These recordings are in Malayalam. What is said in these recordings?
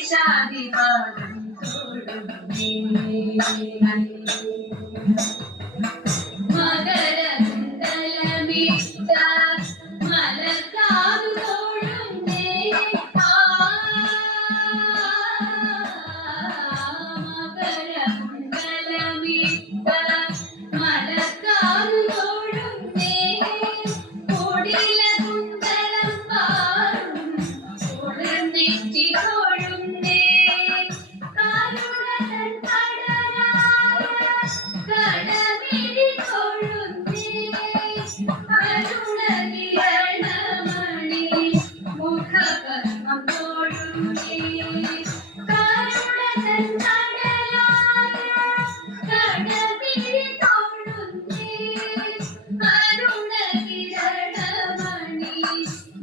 കേശാദിപാദം തൊഴുന്നേ മകരകുണ്ടലമിട്ട മലർക്കാതു തൊഴുന്നേ മകരകുണ്ടലമിട്ട മലർക്കാതു തൊഴുന്നേ കൊടില കുണ്ടലം പാറും കുളിർന്നെറ്റി തൊഴുന്നേ കരുണതൻ കടലായ കടമിഴി തൊഴുന്നേ കരുണകിരണമണി മുഖപത്മം തൊഴുന്നേ കരുണതൻ കടലായ കടമിഴി തൊഴുന്നേ കരുണകിരണമണി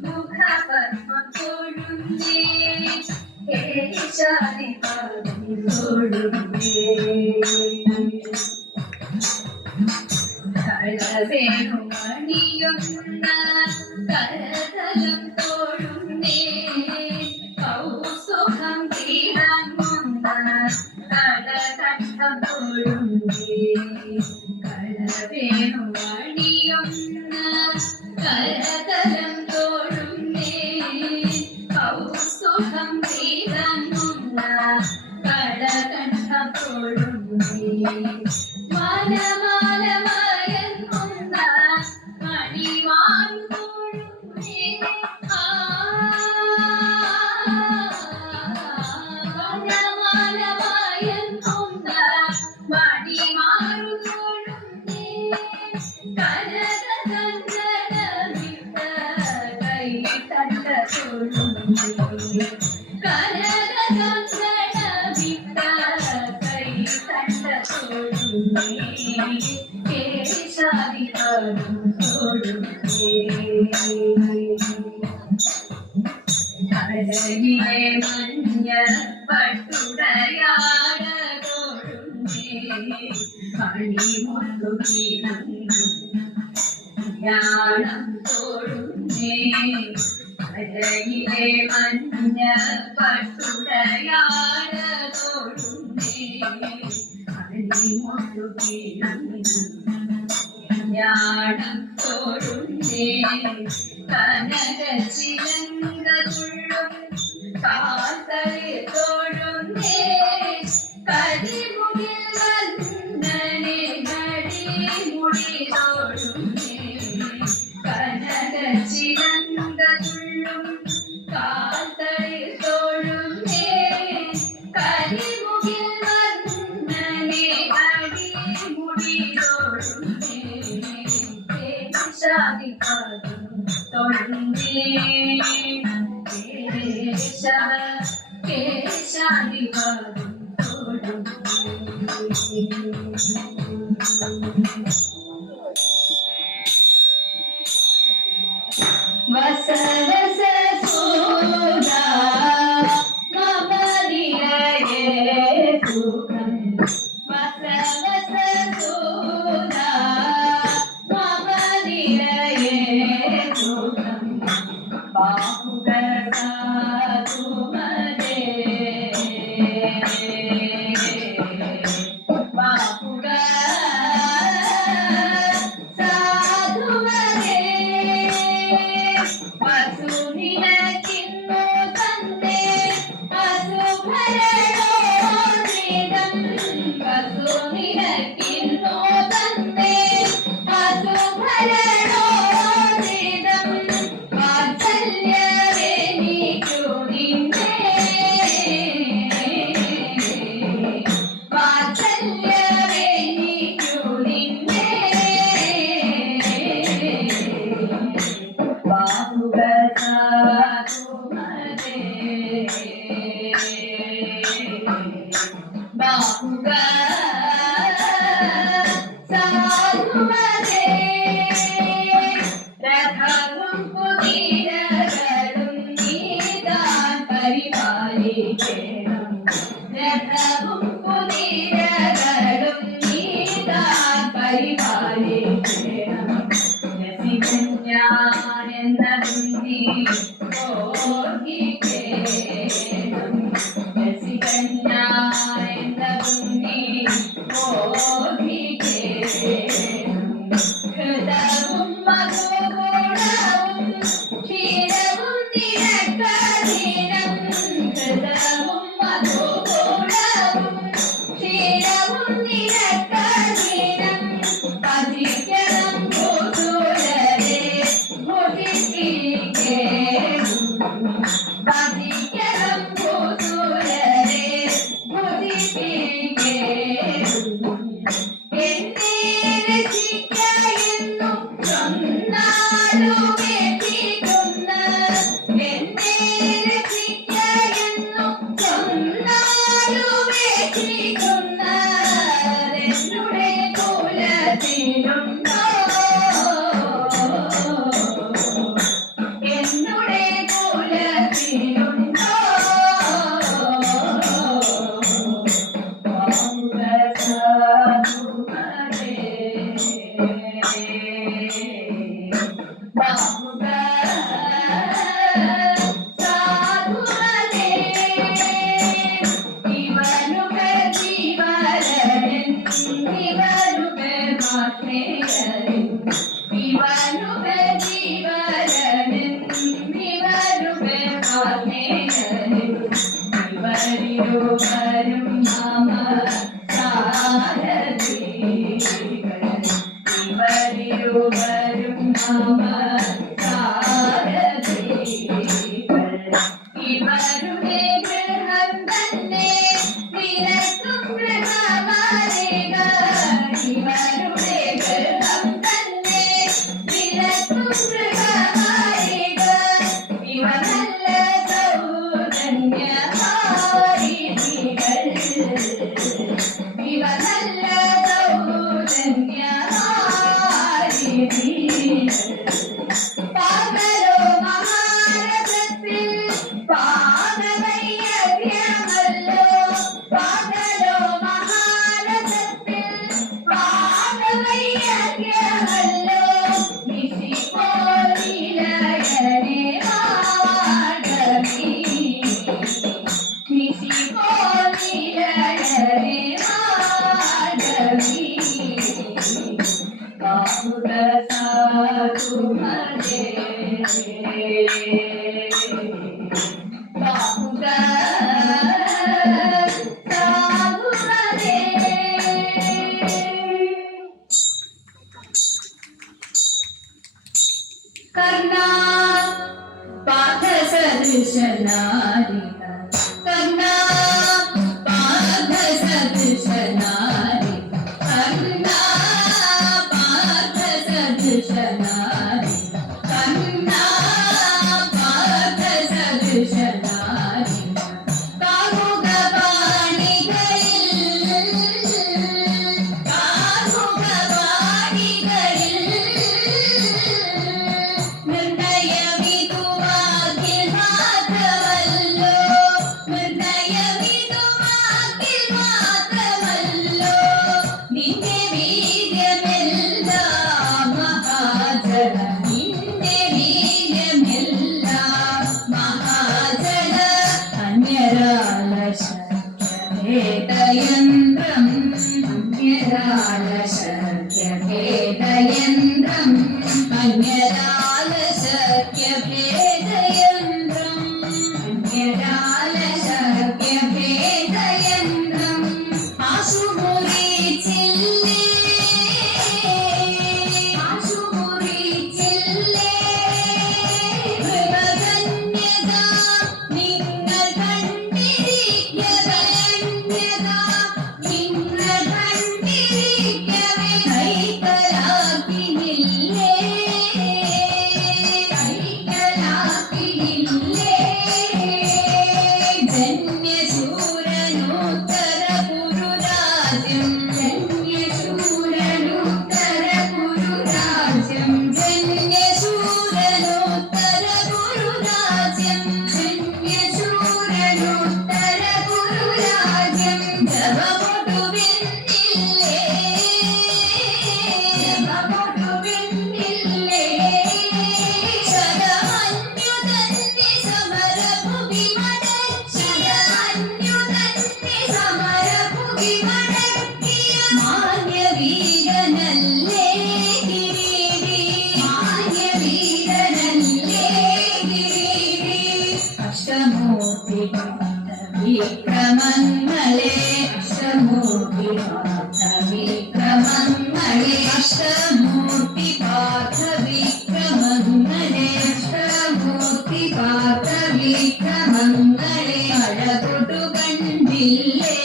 മുഖപത്മം തൊഴുന്നേ കേശാദിപാദം തൊഴുന്നേ കളവേണുമണിയുന്ന കരതലം തൊഴുന്നേ കൗസുഖം തിളങ്ങുന്ന കടകണ്ഠം തൊഴുന്നേ കളവേണുമണിയുന്ന കരതലം തൊഴുന്നേ കൗസുഖം തിളങ്ങുന്ന കടകണ്ഠം തൊഴുന്നേ മനമാലമയങ്ങുന്ന മണിമാരു തൊഴുന്നേ മനമാലമയങ്ങുന്ന മണിമാരു തൊഴുന്നേ കനകഗന്ധനമിട്ട കൈതണ്ട തൊഴുന്നേ കനകഗന്ധനമിട്ട കൈതണ്ട തൊഴുന്നേ കേശാദിപാദം തൊഴുന്നേ കടലിലെ മഞ്ഞ പട്ടുടയാട തൊഴുന്നേ മണിമുത്തുകിണം തൊഴുന്നേ കടലിലെ മഞ്ഞ പട്ടുടയാട തൊഴുന്നേ ജ്ഞാനം തൊഴുന്നേ കനകച്ചിലങ്ക തുള്ളും കാത്തലെ തൊഴുന്നേ കരിമുകിൽ വന്ദനെ കരിമുടി തൊഴുന്നേ കനകച്ചിലങ്ക തുള്ളും കാത്തലെ തൊഴുന്നേ കരിമുകിൽ വന്ദനെ കരിമുടി തൊഴുന്നേ കേശാദിപാദം തൊഴുന്നേ കേശാദിപാദം വസ വസ സോദാ മമ നിലയേ സുഖം വസ വസ സോദാ മമ നിലയേ സുഖം ബാഹുഗതാ തുമദേ ബാഹുഗതാ സാധുമദേ വസുനിനക്കിന്നു തന്നേ അസുഭരണോദ്രിതം വസുനിനക്കിന്നു തന്നേ അസുഭരണോദ്രിതം വാത്സല്യവേനിക്കു നിന്നേ വാത്സല്യവേനിക്കു നിന്നേ ബാഹുഗതാ തുമദേ ബാഹുഗതാ സാധുമദേ രഥവും കുതിരകളും നീതാൻ പരിപാലിക്കണം രഥവും കുതിരകളും നീതാൻ പരിപാലിക്കണം രസികൻ ഞാൻ എന്നതും നീ ഓർക്കി എന്നെ രക്ഷിക്കായെന്നും ചൊന്നാലുമേറ്റിക്കുന്ന എന്നെ രക്ഷിക്കായെന്നും ചൊന്നാലുമേറ്റിക്കുന്ന എന്നുടെ കുലത്തിലുണ്ടോ എന്നുടെ കുലത്തിലുണ്ടോ വരും മമ സാരഥി വരും മമ സാരഥി ഇവരുടെ ഗൃഹം തന്നെ നിനക്കും ഗൃഹമാലിക ഇവരുടെ ഗൃഹം തന്നെ നിനക്കും ഗൃഹമാലിക ഇവ നല്ല സൗജന്യമാരികൾ ഇവ നല്ല സൗജന്യമാരികൾ പാതലോ മഹാരഥത്തിൽ പാദവൈയഭ്യമല്ലോ പാതലോ മഹാരഥത്തിൽ പാദവൈയഭ്യമല്ലോ നിശിപോലിലയനെ മാടവി നിശിപോലിലയനെ മാടവി കാമുക സാധുമലേ കാമുക സാധുമലേ കർണാ പാദസദൃശനാരിക കർണാ പാദസദൃശനാരിക കർണാ പാദസദൃശനാരിക കർണാ പാദസദൃശനാരിക കാമുക പാണികളിൽ കാമുക പാണികളിൽ നിർണയമിതുവാക്കിൽ മാത്രമല്ലോ നിർണയമിതുവാക്കിൽ മാത്രമല്ലോ നിന്റെ വീര്യമെല്ലാം മഹാജന നിന്റെ വീര്യമെല്ലാം മഹാജന അന്യരാലശക്യഭേദയന്ത്രം അന്യരാലശക്യഭേദയന്ത്രം അന്യരാലശക്യഭേദയന്ത്രം അന്യരാലശക്യഭേദയന്ത്രം ആശുമുറിച്ചില്ലേ ആശുമുറിച്ചില്ലേ കൃപകന്യക നിങ്ങൾ കണ്ടിരിക്കവേ നിങ്ങൾ കണ്ടിരിക്കവേ കൈക്കലാക്കിനില്ലേ കൈക്കലാക്കിനില്ലേ ജന്യശൂരനോത്തര പുരുരാജ്യം ജന്യശൂരനോത്തര പുരുരാജ്യം ജന്യശൂരനോത്തര പുരുരാജ്യം ജന്യശൂരനോത്തര പുരുരാജ്യം ജപമൊടുവെന്നില്ലേ ജപമൊടുവെന്നില്ലേ ശരമന്യുതന്റെ സമരഭുവി മടക്കിയ ശരമന്യുതന്റെ സമരഭുവി മടക്കിയ മാന്യവീരനല്ലേ ഗിരീടി മാന്യവീരനല്ലേ ഗിരീടി അഷ്ടമൂർത്തി വിക്രമങ്ങളെ അഷ്ടമൂർത്തി വിക്രമങ്ങളെ അഷ്ടമൂർത്തി പാർത്ഥ വിക്രമങ്ങളെ അഷ്ടമൂർത്തി പാർത്ഥ വിക്രമങ്ങളെ അഴകൊടു കണ്ടില്ലേ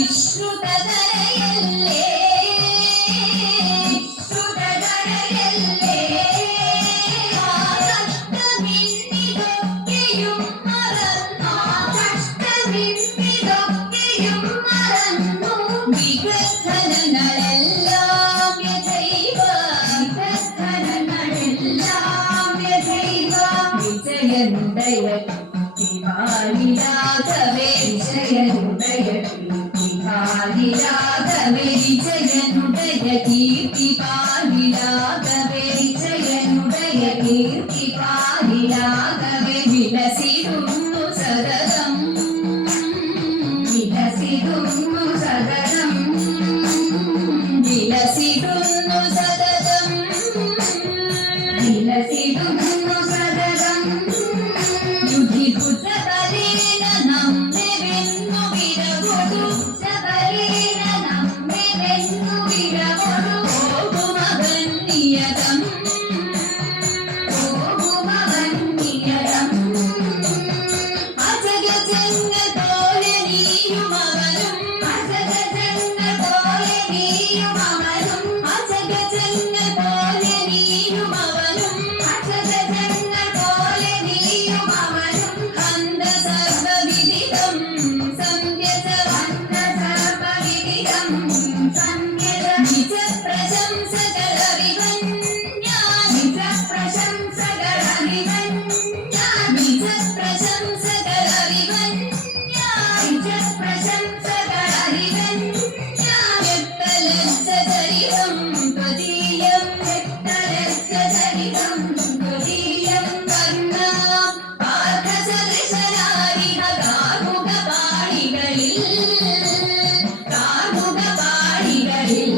വിശ്രുതധരയല്ലേ കഷ്ടമിന്നിതൊക്കെയും മറന്നു വിഗന്ധനങ്ങളെല്ലാം യഥൈവ വിജയനുദയ കീർത്തിപാലിലാകവേ വിജയനുദയ കീർത്തിപാലിലാകവേ വിജയനുദയ കീർത്തിപാലിലാകവേ വിജയനുദയ കീർത്തിപാലിലാകവേ വിലസിടുന്നു സതതം വിലസിടുന്നു സതതം വിലസിടുന്നു സതതം വിലസിടുന്നു സതതം യുധിഭുജബലേന നമ്മെ വെന്നു വിരവൊടു ശബലേന നമ്മെ വെന്നു വിരവൊടു പോകുമവന്യതം പോകുമവന്യതം അജഗജങ്ങൾ പോലെ നീയുമവനും അജഗജങ്ങൾ പോലെ നീയുമവനും അജഗജങ്ങൾ പോലെ നീയുമവനും അജഗജങ്ങൾ പോലെ നീയുമവനും അന്ത സർവവിദിതം സംയത അന്ത സർവവിദിതം സംയത നിജ പ്രശംസകളറിവൻ ഞാൻ നിജ പ്രശംസകളറിവൻ ഞാൻ നിജ പ്രശംസകളറിവൻ ഞാൻ നിജ പ്രശംസകളറിവൻ ഞാൻ എത്തലജ്ജചരിതം ത്വദീയം എത്തലജ്ജചരിതം ത്വദീയം വർണ്ണാം പാർത്ഥസദൃശനാരിഹ കാർമുകപാണികളിൽ കാർമുകപാണികളിൽ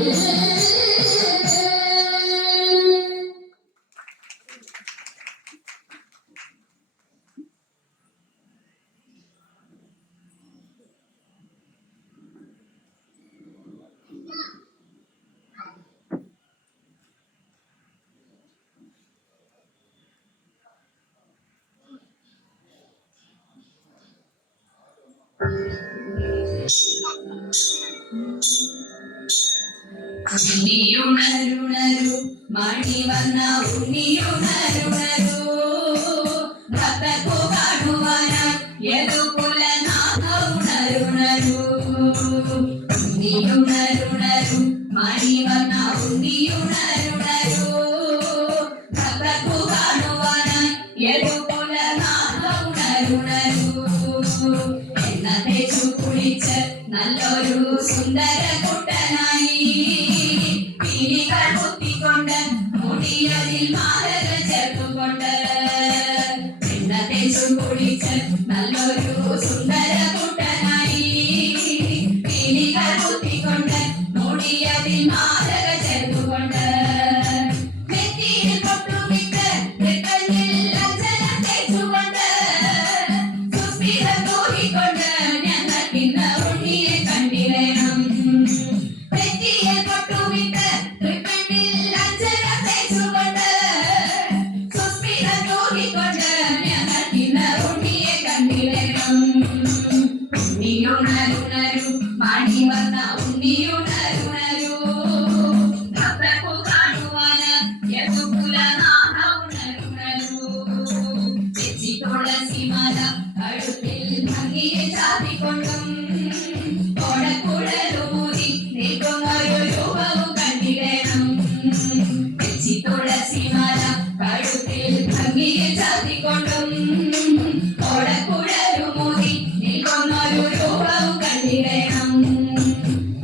ഉണ്ണിയുണരുണരു മണിവർണ്ണ ഉണ്ണിയുണരുണരു ഭക്തർക്കു കാണുവാനായി യദുകുലനാഥ ഉണരുണരു ഉണ്ണിയുണരുണരു മണിവർണ്ണ ഉണ്ണിയുണരുണരു ഭക്തർക്കു കാണുവാനായി യദുകുലനാഥ ഉണരുണരു എണ്ണ തേച്ചു കുളിച്ച് നല്ലൊരു സുന്ദര കുട്ടനായി കിളികൾ കുത്തിക്കൊണ്ട് മുടിയതിൽ മാലക ചേർത്തുകൊണ്ട് എണ്ണ തേച്ചു കുളിച്ച് നല്ലൊരു സുന്ദര കുട്ടനായി കിളികൾ കുത്തിക്കൊണ്ട് മുടിയതിൽ മാലക ചേർത്തുകൊണ്ട് നെറ്റിയിൽ പൊട്ടുമിട്ട് തൃക്കണ്ണിൽ അഞ്ജന തേച്ചുകൊണ്ട് സുസ്മിതം തൂകിക്കൊണ്ട് ഞങ്ങൾക്കിന്ന് ഉണ്ണിയെ കണ്ടിടണം നെറ്റിയിൽ പൊട്ടുമിട്ട് തൃക്കണ്ണിൽ അഞ്ജന തേച്ചുകൊണ്ട് സുസ്മിതം തൂകിക്കൊണ്ട് ഞങ്ങൾക്കിന്ന് ഉണ്ണിയെ കണ്ടിടണം ഉണ്ണിയുണരുണരു മണിവർണ്ണ ഉണ്ണിയുണരുണരു ഭക്തർക്കു കാണുവാന് യദുകുലനാഥ ഉണരുണരു ചേച്ചി തുളസിമാല കഴുത്തിൽ ഭംഗിയെ ചാത്തിക്കൊണ്ടും ഓടക്കുഴലുമൂതി നിൽക്കുന്നൊരു രൂപവും കണ്ടിടണം ചേച്ചി തുളസിമാല കഴുത്തിൽ ഭംഗിയെ ചാത്തിക്കൊണ്ടും ഓടക്കുഴലുമൂതി നിൽക്കുന്നൊരു രൂപവും കണ്ടിടണം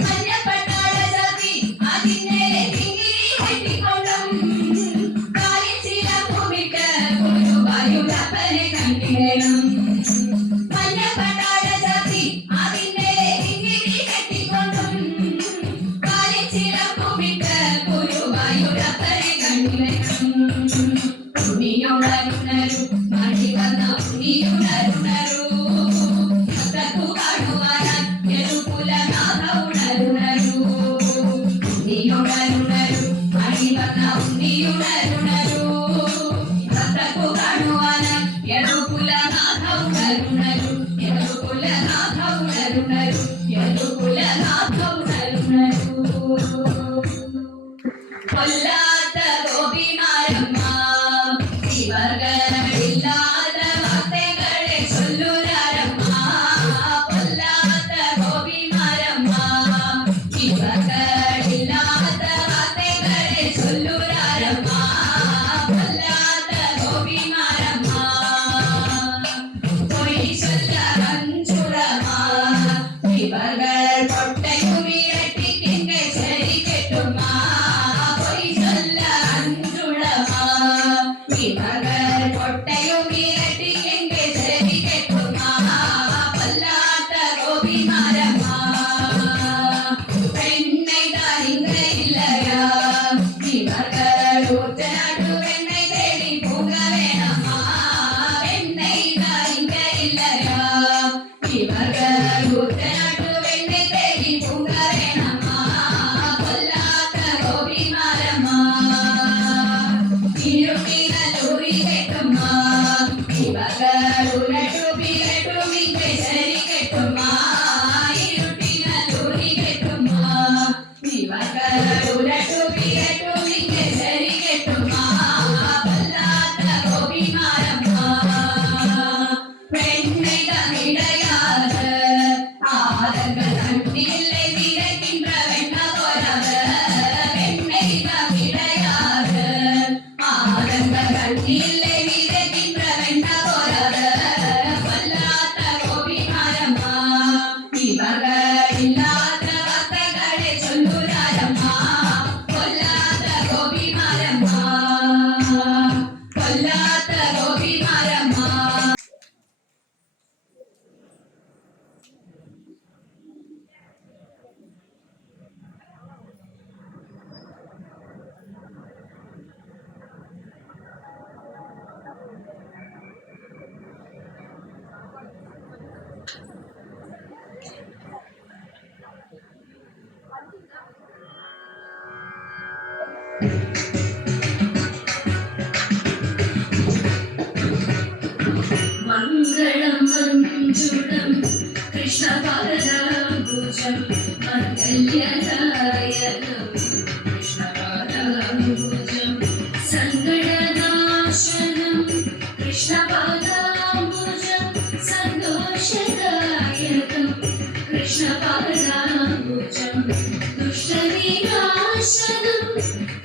മഞ്ഞപ്പട്ടാള ചാത്തി അതിന്റെ കിങ്ങിണി കെട്ടിക്കൊണ്ടും കാലിൽ ചിലമ്പുമിട്ട് ഗുരുവായൂരപ്പനെ കണ്ടിടണം മഞ്ഞപ്പട്ടാള ചാത്തി അതിന്റെ കിങ്ങിണി കെട്ടിക്കൊണ്ടും കാലിൽ ചിലമ്പുമിട്ട് ഗുരുവായൂരപ്പനെ കണ്ടിടണം ഉണ്ണിയുണരുണരു മണിവർണ്ണ ഉണ്ണിയുണരുണരു ഭക്തർക്കു കാണുവാനായി യദുകുലനാഥ ഇവകൾ കൊട്ടയും ഇരട്ടിക്കെങ്കെ ശരി കെട്ടുമാ പൊയ് ചൊല്ല അഞ്ചുളമാ ഇവകൾ കൊട്ടയും ഇരട്ടിക്കെങ്കെ ശരി കെട്ടുമാ കൊല്ലാത്ത ഗോപിമാരമാ പെണ്ണை താരിങ്കയില്ലയാ ഇവകൾ ഊറ്റനാട്ടു വെണ്ണை തേടി പൂങ്ക വേണമാ പെണ്ണை താരിങ്കയില്ലയാ ഇവകൾ ഊറ്റനാട്ടു വെണ്ണை തേടി പൂങ്ക വേണമാ കൊല്ലാത്ത ഗോപിമാരമാ ഇരുട്ടിനല്ലൂരി കെട്ടുമാ ഇവകൾ ഉരട്ടു പിരട്ടു മിങ്കെ ശരി കെട്ടുമാ ഇരുട്ടിനല്ലൂരി കെട്ടുമാ ഇവകൾ ഉരട്ടു പിരട്ടു മിങ്കെ ശരി കെട്ടുമാ കൊല്ലാത്ത ഗോപിമാരമാ പെണ്ണை തമിഴയാത് ആദങ്ങൾ കണ്ടില്ലേ നിരക്കിன்ற വെണ്ണ പോരാത് പെണ്ണை തമിഴയാത് ആദങ്ങൾ കണ്ടില്ലേ നിരക്കിன்ற വെണ്ണ പോരാത് കൊല്ലാത്ത ഗോപിമാരമാ ഇവകളില്ലാത്ത വാർത്തകളെ ചൊല്ലുരാരമ്മാ കൊല്ലാത്ത ഗോപിമാരമ്മാ കൊല്ലാത്ത ഗോപിമാരമ്മാ മംഗളം മഞ്ജുളം കൃഷ്ണപാദാംബുജം മംഗല്യദായകം കൃഷ്ണപാദാംബുജം സങ്കടനാശനം കൃഷ്ണപാദാംബുജം സന്തോഷദായകം കൃഷ്ണപാദാംബുജം ദുഷ്ടവിനാശനം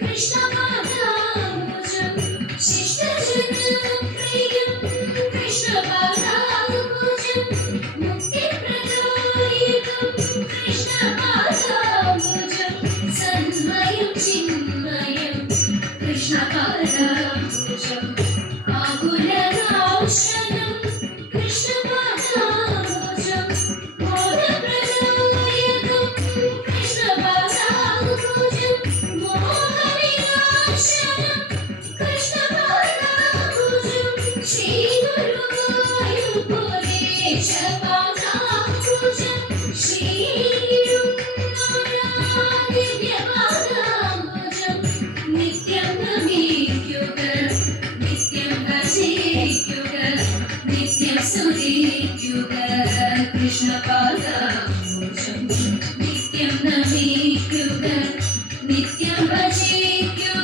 കൃഷ്ണപാദാംബുജം ശിഷ്ടജനപ്രിയം കൃഷ്ണപാദാംബുജം മുക്തിപ്രദായകം കൃഷ്ണപാദാംബുജം സന്മയം ചിന്മയം കൃഷ്ണപാദാംബുജം ആകുലനാശനം കൃഷ്ണപാദാംബുജം മോഹപ്രദായകം കൃഷ്ണപാദാംബുജം മോഹവിനാശനം കൃഷ്ണപാദാംബുജം ശ്രീഗുരുവായൂരേശപാദാംബുജം ശ്രീഗുരുനാരായണപാദാംബുജം നിത്യം നമിക്കുക നിത്യം ഭജിക്കുക നിത്യം സ്തുതിക്കുക കൃഷ്ണപാദാംബുജം നിത്യം നമിക്കുക നിത്യം ഭജിക്കുക